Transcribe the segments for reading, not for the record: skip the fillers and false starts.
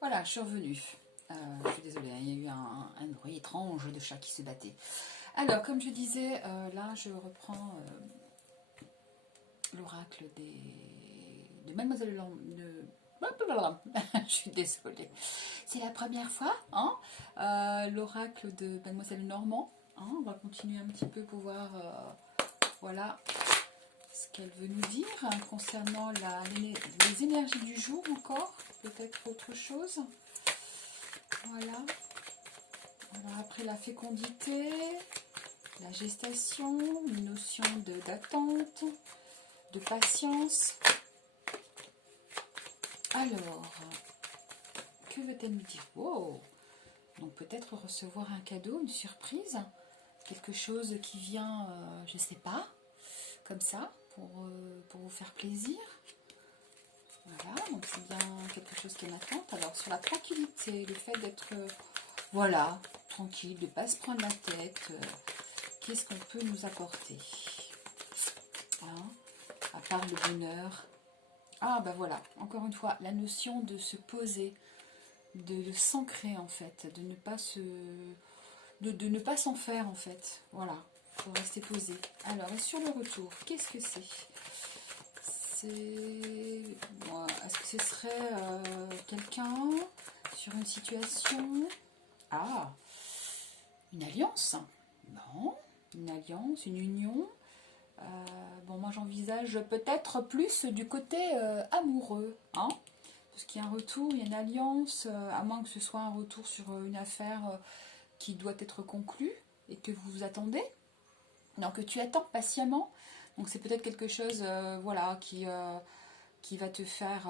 Voilà, je suis revenue. Je suis désolée, hein, il y a eu un bruit étrange de chat qui se battait. Alors, comme je disais, là, je reprends l'oracle de Mademoiselle de... Je suis désolée. C'est la première fois, hein, l'oracle de Mademoiselle Normand. Hein, on va continuer un petit peu pour voir, voilà, ce qu'elle veut nous dire hein, concernant les énergies du jour encore, peut-être autre chose. Voilà. Alors après la fécondité, la gestation, une notion d'attente, de patience. Alors, que veut-elle me dire? Wow. Donc peut-être recevoir un cadeau, une surprise, quelque chose qui vient, je ne sais pas, comme ça, pour vous faire plaisir. Voilà, donc c'est bien quelque chose qui est attente. Alors sur la tranquillité, le fait d'être, voilà, tranquille, de ne pas se prendre la tête, qu'est-ce qu'on peut nous apporter hein, à part le bonheur. Ah ben voilà, encore une fois, la notion de se poser, de s'ancrer en fait, de ne pas de ne pas s'en faire en fait. Voilà, pour rester posé. Alors, et sur le retour, qu'est-ce que c'est? Bon, est-ce que ce serait quelqu'un sur une situation? Ah, une alliance? Non, une alliance, une union. Bon, moi j'envisage peut-être plus du côté amoureux, hein, parce qu'il y a un retour, il y a une alliance, à moins que ce soit un retour sur une affaire qui doit être conclue et que vous vous attendez, donc que tu attends patiemment. Donc c'est peut-être quelque chose, voilà, qui va te faire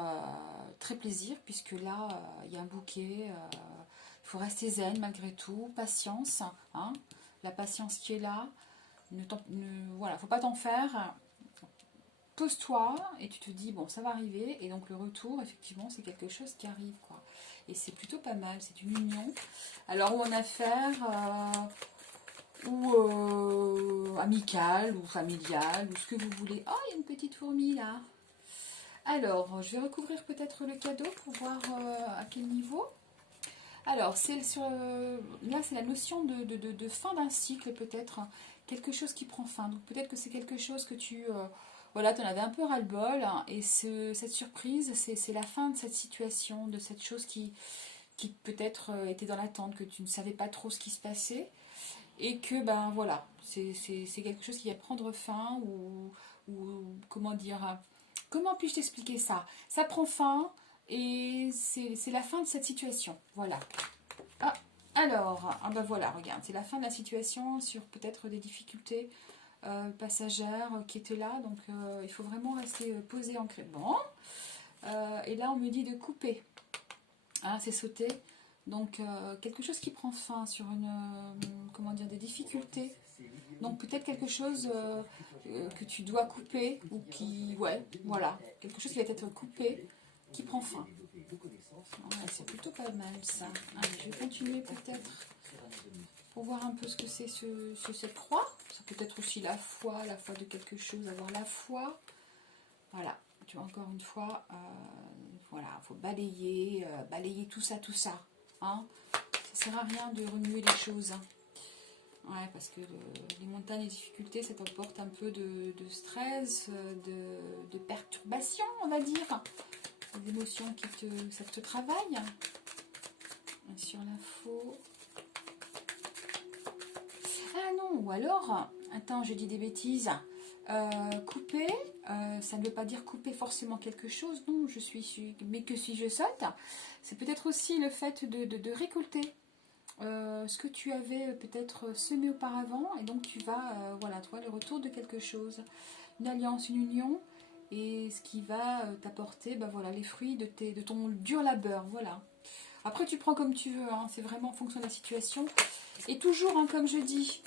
très plaisir, puisque là, il y a un bouquet. Il faut rester zen malgré tout, patience, hein, la patience qui est là. Voilà, faut pas t'en faire. Pose-toi et tu te dis bon ça va arriver, et donc le retour effectivement c'est quelque chose qui arrive quoi, et c'est plutôt pas mal, c'est une union, alors ou en affaires ou amicale ou familiale ou ce que vous voulez. Oh, il y a une petite fourmi là. Alors je vais recouvrir peut-être le cadeau pour voir à quel niveau. Alors là c'est la notion de fin d'un cycle, peut-être quelque chose qui prend fin, donc peut-être que c'est quelque chose que tu voilà, tu en avais un peu ras-le-bol, hein, et cette surprise, c'est la fin de cette situation, de cette chose qui peut-être était dans l'attente, que tu ne savais pas trop ce qui se passait, et que, ben voilà, c'est quelque chose qui va prendre fin, ou comment dire, comment puis-je t'expliquer ça? Ça prend fin, et c'est la fin de cette situation, voilà. Ah, alors, ah ben voilà, regarde, c'est la fin de la situation sur peut-être des difficultés passagère qui était là, donc il faut vraiment rester posé, ancré. Bon, et là on me dit de couper, hein, c'est sauter, donc quelque chose qui prend fin sur une, comment dire, des difficultés, donc peut-être quelque chose que tu dois couper, ou qui, ouais, voilà, quelque chose qui va être coupé, qui prend fin. Ouais, c'est plutôt pas mal ça. Allez, je vais continuer peut-être pour voir un peu ce que c'est cette croix. Ça peut être aussi la foi de quelque chose, avoir la foi. Voilà, tu vois, encore une fois, voilà, il faut balayer tout ça, hein. Ça sert à rien de remuer les choses. Hein. Ouais, parce que les montagnes et difficultés, ça t'apporte un peu de stress, de perturbation, on va dire. Des émotions ça te travaille. Sur l'info. Ah non, ou alors, attends, je dis des bêtises. Couper, ça ne veut pas dire couper forcément quelque chose, non, mais que si je saute, c'est peut-être aussi le fait de récolter ce que tu avais peut-être semé auparavant, et donc tu vas, voilà, toi, le retour de quelque chose, une alliance, une union, et ce qui va t'apporter, ben voilà, les fruits de ton dur labeur, voilà. Après, tu prends comme tu veux, hein, c'est vraiment en fonction de la situation. Et toujours, hein, comme je dis,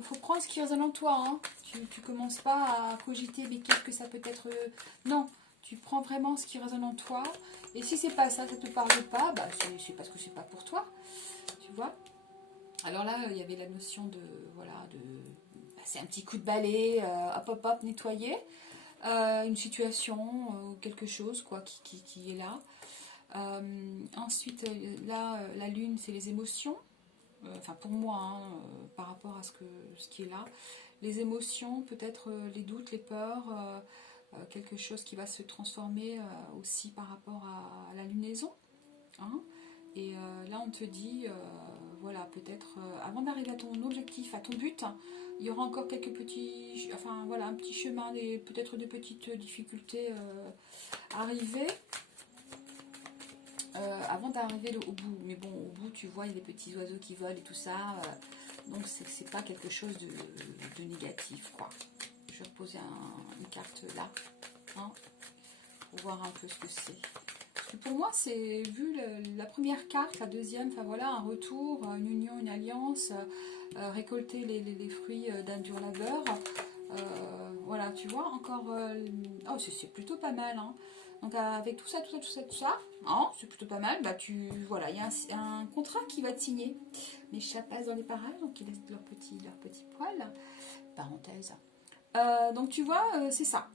faut prendre ce qui résonne en toi. Hein. Tu commences pas à cogiter, mais qu'est-ce que ça peut être non, tu prends vraiment ce qui résonne en toi. Et si c'est pas ça, ça te parle pas, bah c'est parce que c'est pas pour toi. Tu vois. Alors là, il y avait la notion de, voilà, de passer un petit coup de balai, hop, hop, hop, nettoyer une situation, quelque chose, quoi, qui est là. Ensuite, là, la lune, c'est les émotions. Enfin, pour moi, hein, par rapport à ce qui est là. Les émotions, peut-être les doutes, les peurs, quelque chose qui va se transformer aussi par rapport à la lunaison. Hein. Et là, on te dit, voilà, peut-être avant d'arriver à ton objectif, à ton but, il y aura encore quelques petits, enfin voilà, un petit chemin, peut-être de petites difficultés à arriver avant d'arriver au bout. Mais bon, au bout, tu vois, il y a des petits oiseaux qui volent et tout ça, donc c'est pas quelque chose de négatif, quoi. Je vais reposer une carte là, hein, pour voir un peu ce que c'est. Pour moi, c'est vu la première carte, la deuxième, enfin voilà, un retour, une union, une alliance, récolter les fruits d'un dur labeur. Voilà, tu vois, encore. Oh, c'est plutôt pas mal. Hein. Donc avec tout ça, hein, c'est plutôt pas mal. Bah voilà, il y a un contrat qui va te signer. Mes chats passent dans les parages, donc ils laissent leurs petits poils. Parenthèse. Donc tu vois, c'est ça.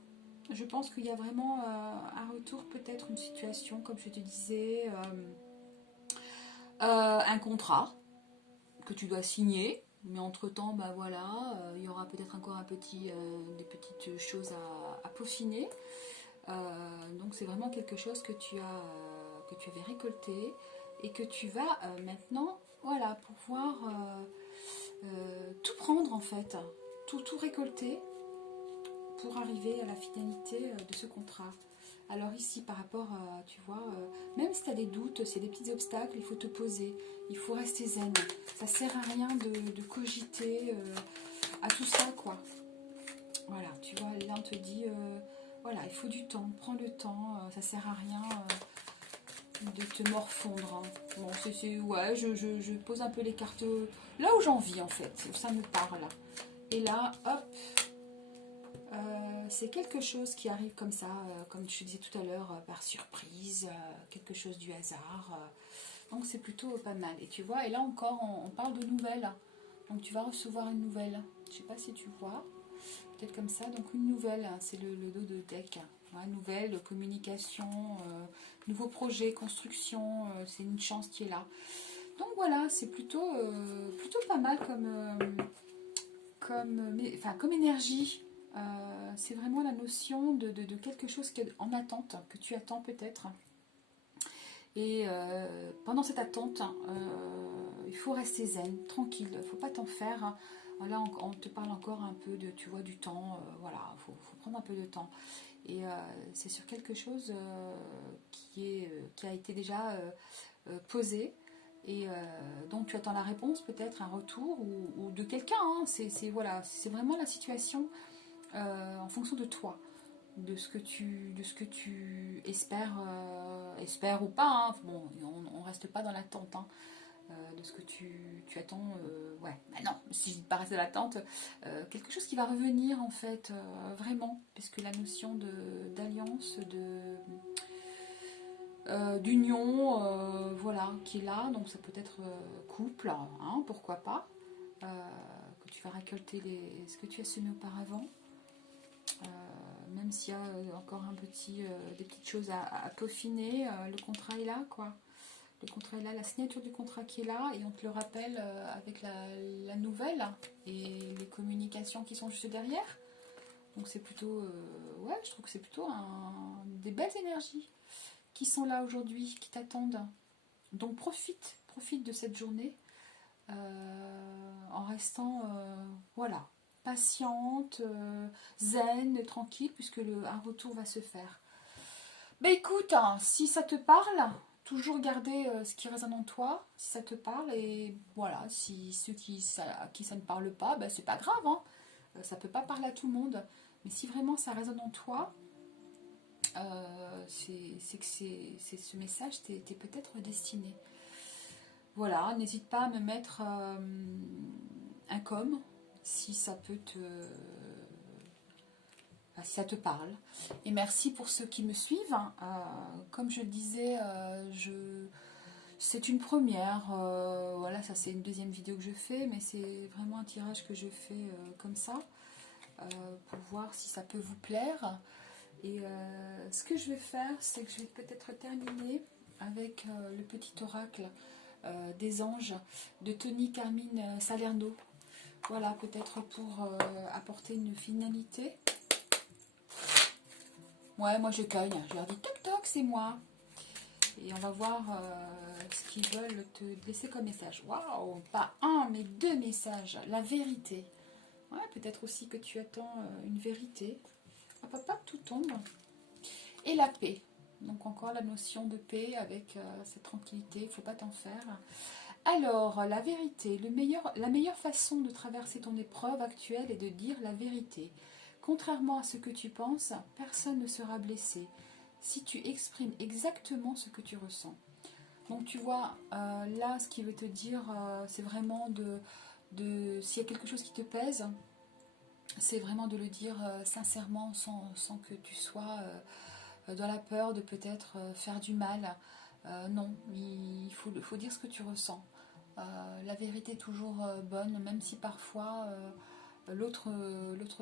Je pense qu'il y a vraiment un retour, peut-être une situation, comme je te disais, un contrat que tu dois signer, mais entre-temps, bah voilà, il y aura peut-être encore des petites choses à peaufiner. Donc c'est vraiment quelque chose que tu avais récolté et que tu vas maintenant, voilà, pouvoir tout prendre en fait, tout récolter pour arriver à la finalité de ce contrat. Alors ici, par rapport, tu vois, même si tu as des doutes, c'est des petits obstacles, il faut te poser, il faut rester zen. Ça sert à rien de cogiter à tout ça, quoi. Voilà, tu vois, là on te dit, voilà, il faut du temps, prends le temps, ça sert à rien de te morfondre. Hein. Bon, ouais, je pose un peu les cartes là où j'ai envie, en fait, où ça me parle. Et là, hop, c'est quelque chose qui arrive comme ça, comme je disais tout à l'heure, par surprise, quelque chose du hasard. Donc c'est plutôt pas mal. Et tu vois, et là encore, on parle de nouvelles. Donc tu vas recevoir une nouvelle. Je sais pas si tu vois, peut-être comme ça. Donc une nouvelle, hein, c'est le dos de deck. Ouais, nouvelle, communication, nouveau projet, construction, c'est une chance qui est là. Donc voilà, c'est plutôt pas mal comme énergie. C'est vraiment la notion de quelque chose qui est en attente, que tu attends peut-être. Et pendant cette attente, il faut rester zen, tranquille, il ne faut pas t'en faire. Là, on te parle encore un peu de, tu vois, du temps. Voilà, faut prendre un peu de temps. Et c'est sur quelque chose qui a été déjà posé. Et donc tu attends la réponse, peut-être un retour ou de quelqu'un. Hein. Voilà, c'est vraiment la situation en fonction de toi, de ce que tu espères ou pas. Hein. Bon, on reste pas dans l'attente hein, de ce que tu attends. Ouais, bah non, si je dis pas rester dans l'attente, quelque chose qui va revenir en fait, vraiment, puisque la notion d'alliance, d'union, voilà, qui est là, donc ça peut être couple, hein, pourquoi pas, que tu vas récolter ce que tu as semé auparavant. Même s'il y a encore des petites choses à peaufiner, le contrat est là, quoi. Le contrat est là, la signature du contrat qui est là, et on te le rappelle avec la nouvelle et les communications qui sont juste derrière. Donc c'est plutôt, ouais, je trouve que c'est plutôt des belles énergies qui sont là aujourd'hui, qui t'attendent. Donc profite de cette journée en restant, voilà, patiente, zen, tranquille, puisque un retour va se faire. Bah écoute, hein, si ça te parle, toujours garder ce qui résonne en toi, si ça te parle, et voilà, si à qui ça ne parle pas, bah, c'est pas grave, hein, ça peut pas parler à tout le monde, mais si vraiment ça résonne en toi, c'est que ce message t'est peut-être destiné. Voilà, n'hésite pas à me mettre un com si ça peut si ça te parle. Et merci pour ceux qui me suivent. Comme je le disais, c'est une première. Voilà, ça c'est une deuxième vidéo que je fais, mais c'est vraiment un tirage que je fais comme ça pour voir si ça peut vous plaire. Et ce que je vais faire, c'est que je vais peut-être terminer avec le petit oracle des anges de Tony Carmine Salerno. Voilà, peut-être pour apporter une finalité. Ouais, moi je cogne, je leur dis toc toc, c'est moi. Et on va voir ce qu'ils veulent te laisser comme message. Waouh, pas un, mais deux messages. La vérité. Ouais, peut-être aussi que tu attends une vérité. Hop, hop, hop, tout tombe. Et la paix. Donc encore la notion de paix avec cette tranquillité, il ne faut pas t'en faire. Alors, la vérité. La meilleure façon de traverser ton épreuve actuelle est de dire la vérité. Contrairement à ce que tu penses, personne ne sera blessé si tu exprimes exactement ce que tu ressens. Donc tu vois, là, ce qui veut te dire, c'est vraiment s'il y a quelque chose qui te pèse, c'est vraiment de le dire sincèrement sans que tu sois dans la peur de peut-être faire du mal. Non, il faut dire ce que tu ressens. La vérité est toujours bonne, même si parfois l'autre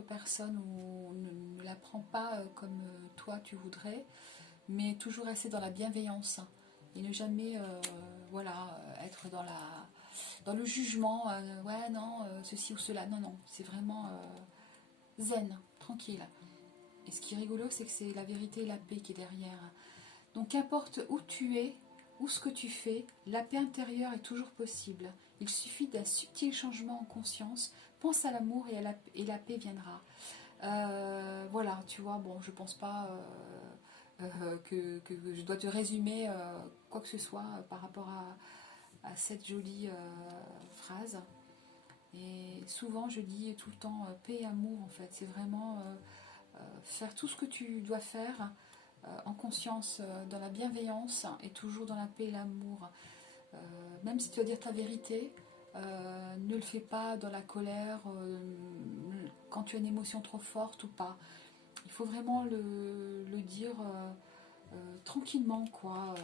personne ne la prend pas comme toi tu voudrais, mais toujours rester dans la bienveillance et ne jamais être dans le jugement, ouais non, ceci ou cela, non, non, c'est vraiment zen, tranquille. Et ce qui est rigolo, c'est que c'est la vérité et la paix qui est derrière. Donc qu'importe où tu es, ou ce que tu fais, la paix intérieure est toujours possible. Il suffit d'un subtil changement en conscience. Pense à l'amour et la paix viendra. Voilà, tu vois, bon, je pense pas que je dois te résumer quoi que ce soit par rapport à cette jolie phrase. Et souvent, je dis tout le temps paix et amour, en fait. C'est vraiment faire tout ce que tu dois faire en conscience, dans la bienveillance et toujours dans la paix et l'amour. Même si tu dois dire ta vérité, ne le fais pas dans la colère, quand tu as une émotion trop forte ou pas. Il faut vraiment le dire tranquillement, quoi,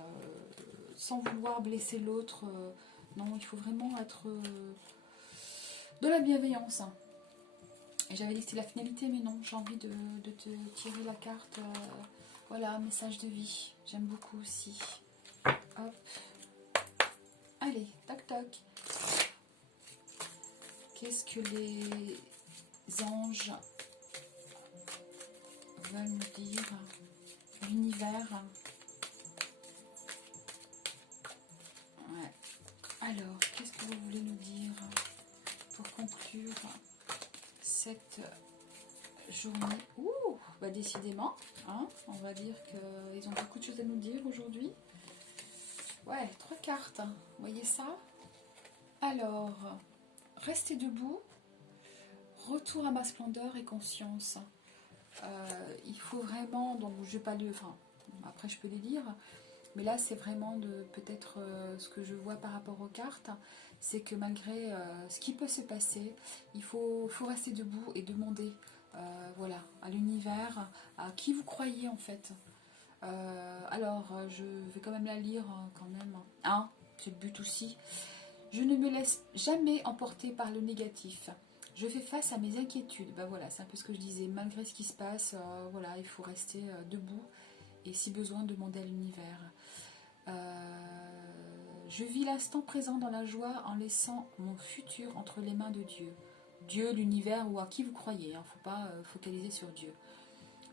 sans vouloir blesser l'autre. Non, il faut vraiment être de la bienveillance. Et j'avais dit que c'était la finalité, mais non, j'ai envie de te tirer la carte. Voilà, message de vie. J'aime beaucoup aussi. Hop. Allez, toc toc. Qu'est-ce que les anges veulent me dire? L'univers. Ouais. Alors, qu'est-ce que vous voulez nous dire pour conclure cette journée? Ouh, bah décidément, hein, on va dire qu'ils ont beaucoup de choses à nous dire aujourd'hui. Ouais, 3 cartes, hein. Vous voyez ça? Alors, rester debout, retour à ma splendeur et conscience. Il faut vraiment, donc je vais pas le, enfin, après je peux les lire, mais là c'est vraiment peut-être ce que je vois par rapport aux cartes, c'est que malgré ce qui peut se passer, il faut rester debout et demander, voilà, à l'univers, à qui vous croyez en fait. Alors, je vais quand même la lire quand même. Hein, c'est le but aussi. Je ne me laisse jamais emporter par le négatif. Je fais face à mes inquiétudes. Ben voilà, c'est un peu ce que je disais. Malgré ce qui se passe, voilà, il faut rester debout et si besoin, demander à l'univers. Je vis l'instant présent dans la joie en laissant mon futur entre les mains de Dieu. Dieu, l'univers ou à qui vous croyez. Il ne faut pas focaliser sur Dieu.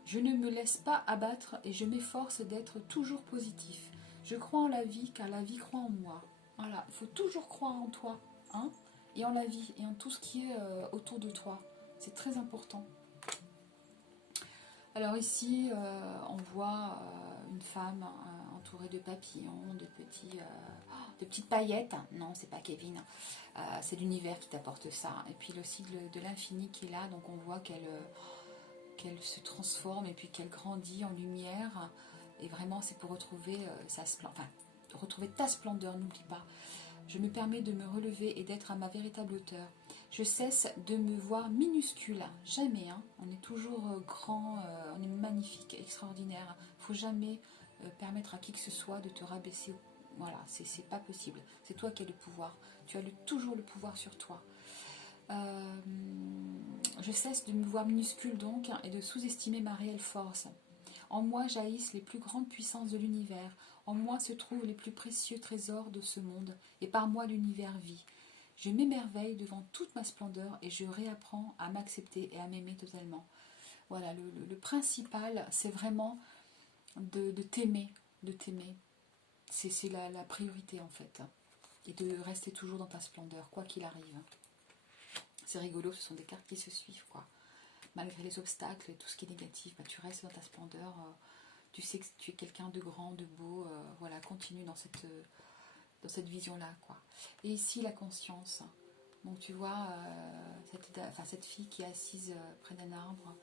Je ne me laisse pas abattre et je m'efforce d'être toujours positif. Je crois en la vie car la vie croit en moi. Voilà, il faut toujours croire en toi, hein, et en la vie et en tout ce qui est autour de toi. C'est très important. Alors ici, on voit une femme entourée de papillons, de petites paillettes. Non, c'est pas Kevin. C'est l'univers qui t'apporte ça. Et puis le cycle de l'infini qui est là, donc on voit qu'elle se transforme et puis qu'elle grandit en lumière. Et vraiment, c'est pour retrouver retrouver ta splendeur, n'oublie pas. Je me permets de me relever et d'être à ma véritable hauteur. Je cesse de me voir minuscule, jamais. Hein. On est toujours grand, on est magnifique, extraordinaire. Il ne faut jamais permettre à qui que ce soit de te rabaisser. Voilà, c'est pas possible. C'est toi qui as le pouvoir. Tu as toujours le pouvoir sur toi. Je cesse de me voir minuscule donc et de sous-estimer ma réelle force. En moi jaillissent les plus grandes puissances de l'univers. En moi se trouvent les plus précieux trésors de ce monde, et par moi l'univers vit. Je m'émerveille devant toute ma splendeur et je réapprends à m'accepter et à m'aimer totalement. Voilà, le principal, c'est vraiment de t'aimer, de t'aimer. C'est la priorité en fait. Et de rester toujours dans ta splendeur, quoi qu'il arrive. C'est rigolo, ce sont des cartes qui se suivent, quoi. Malgré les obstacles et tout ce qui est négatif, bah, tu restes dans ta splendeur. Tu sais que tu es quelqu'un de grand, de beau. Voilà, continue dans cette vision-là, quoi. Et ici, la conscience. Donc tu vois, cette fille qui est assise près d'un arbre,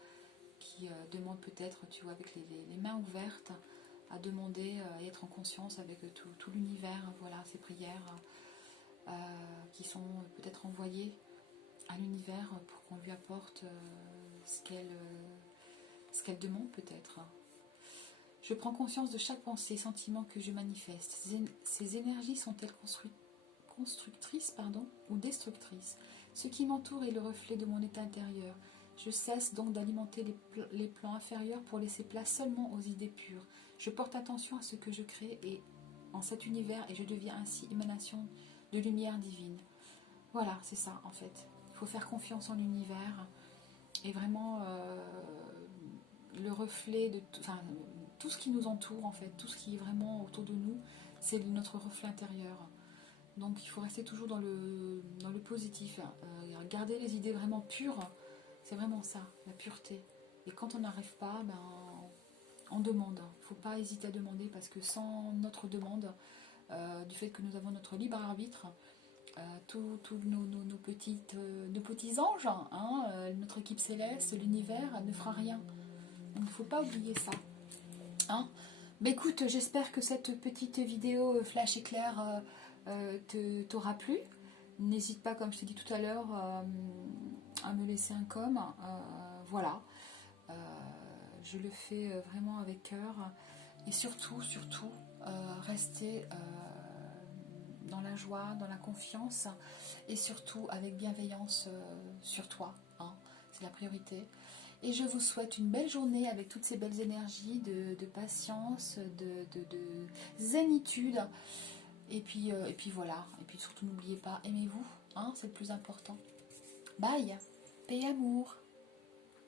qui demande peut-être, tu vois, avec les mains ouvertes, à demander et être en conscience avec tout l'univers, voilà, ces prières qui sont peut-être envoyées à l'univers pour qu'on lui apporte ce qu'elle demande peut-être. Je prends conscience de chaque pensée, sentiment que je manifeste. Ces énergies sont-elles constructrices ou destructrices? Ce qui m'entoure est le reflet de mon état intérieur. Je cesse donc d'alimenter les plans inférieurs pour laisser place seulement aux idées pures. Je porte attention à ce que je crée en cet univers et je deviens ainsi émanation de lumière divine. Voilà, c'est ça en fait. Il faut faire confiance en l'univers et vraiment le reflet de tout ce qui nous entoure en fait, tout ce qui est vraiment autour de nous, c'est notre reflet intérieur. Donc il faut rester toujours dans le positif, garder les idées vraiment pures, c'est vraiment ça, la pureté. Et quand on n'arrive pas, on demande. Il ne faut pas hésiter à demander parce que sans notre demande, du fait que nous avons notre libre arbitre, tous nos petits anges, notre équipe céleste, l'univers ne fera rien. Donc il ne faut pas oublier ça. Bah écoute, j'espère que cette petite vidéo flash éclair t'aura plu. N'hésite pas, comme je t'ai dit tout à l'heure, à me laisser un com. Voilà. Je le fais vraiment avec cœur. Et surtout, rester dans la joie, dans la confiance et surtout avec bienveillance sur toi. C'est la priorité. Et je vous souhaite une belle journée avec toutes ces belles énergies de patience, de zénitude. Et puis voilà. Et puis surtout n'oubliez pas, aimez-vous, c'est le plus important. Bye, paix et amour.